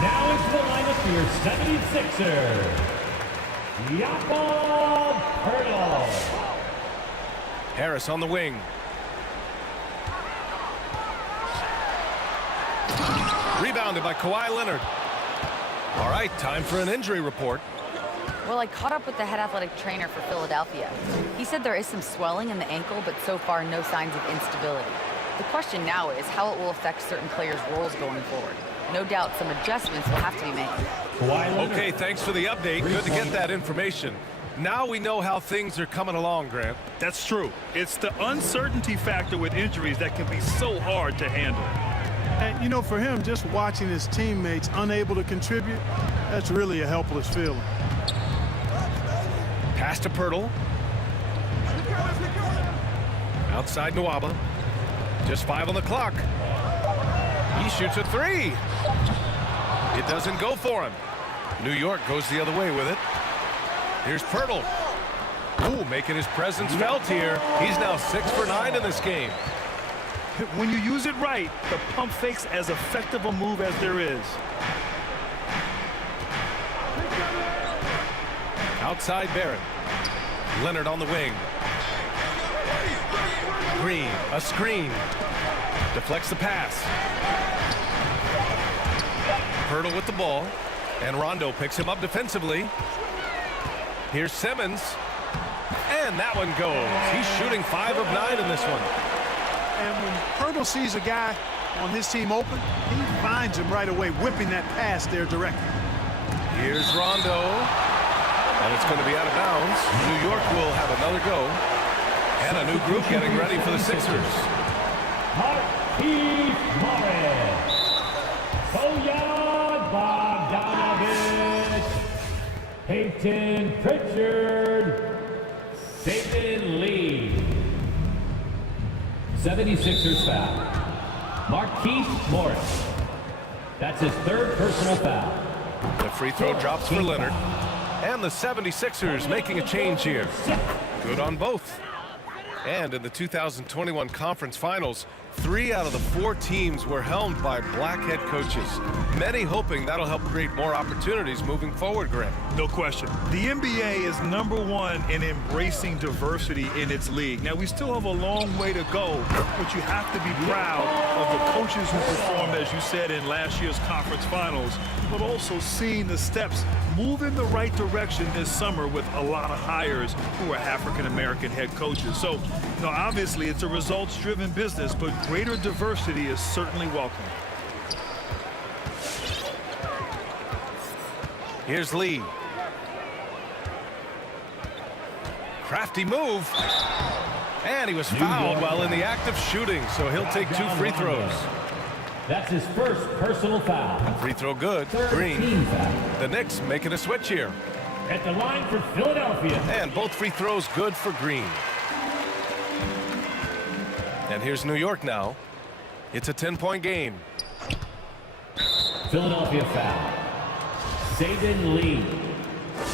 Now into the lineup for your 76ers. Jakob Poeltl. Harris on the wing. Rebounded by Kawhi Leonard. All right, time for an injury report. Well, I caught up with the head athletic trainer for Philadelphia. He said there is some swelling in the ankle, but so far no signs of instability. The question now is how it will affect certain players' roles going forward. No doubt some adjustments will have to be made. Okay, thanks for the update. Good to get that information. Now we know how things are coming along, Grant. That's true. It's the uncertainty factor with injuries that can be so hard to handle. And, you know, for him, just watching his teammates unable to contribute, that's really a helpless feeling. Pass to Poeltl. Outside Nwaba. Just 5 on the clock. He shoots a 3. It doesn't go for him. New York goes the other way with it. Here's Poeltl. Ooh, making his presence felt here. He's now 6 for 9 in this game. When you use it right, the pump fake's as effective a move as there is. Outside Barrett. Leonard on the wing. Green, a screen. Deflects the pass. Poeltl with the ball. And Rondo picks him up defensively. Here's Simmons. And that one goes. He's shooting 5 of 9 in this one. And when Partido sees a guy on his team open, he finds him right away, whipping that pass there directly. Here's Rondo. And it's going to be out of bounds. New York will have another go. And a new group getting ready for the Sixers. Marquise Morris. Bojan Bogdanovic. Peyton Pritchard. David Lee. 76ers foul. Marquise Morris. That's his 3rd personal foul. The free throw drops for Leonard. And the 76ers making a change here. Good on both. And in the 2021 conference finals, 3 out of the 4 teams were helmed by black head coaches. Many hoping that'll help create more opportunities moving forward, Graham. No question. The NBA is #1 in embracing diversity in its league. Now, we still have a long way to go, but you have to be proud of the coaches who performed, as you said, in last year's conference finals, but also seeing the steps move in the right direction this summer with a lot of hires who are African-American head coaches. So, obviously, it's a results-driven business, but greater diversity is certainly welcome. Here's Lee. Crafty move. And he was fouled while in the act of shooting, so he'll take 2 free throws. That's his 1st personal foul. Free throw good. 3rd Green. team foul. The Knicks making a switch here. At the line for Philadelphia. And both free throws good for Green. And here's New York now. It's a 10-point game. Philadelphia foul. David Lee.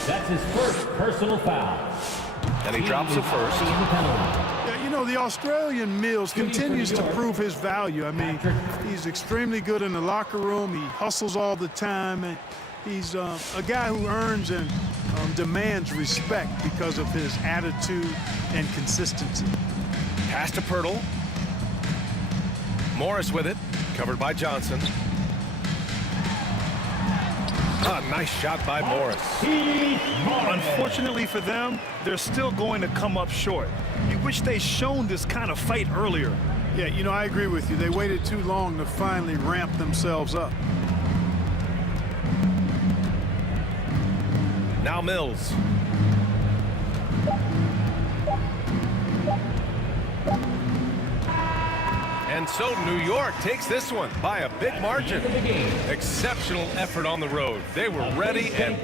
That's his 1st personal foul. And he drops the first. Yeah, the Australian Mills continues to prove his value. I mean, he's extremely good in the locker room. He hustles all the time. And he's a guy who earns and demands respect because of his attitude and consistency. Pass to Pirtle. Morris with it. Covered by Johnson. Nice shot by Morris. Unfortunately for them, they're still going to come up short. You wish they'd shown this kind of fight earlier. Yeah, I agree with you. They waited too long to finally ramp themselves up. Now Mills. And so New York takes this one by a big margin. Exceptional effort on the road. They were ready and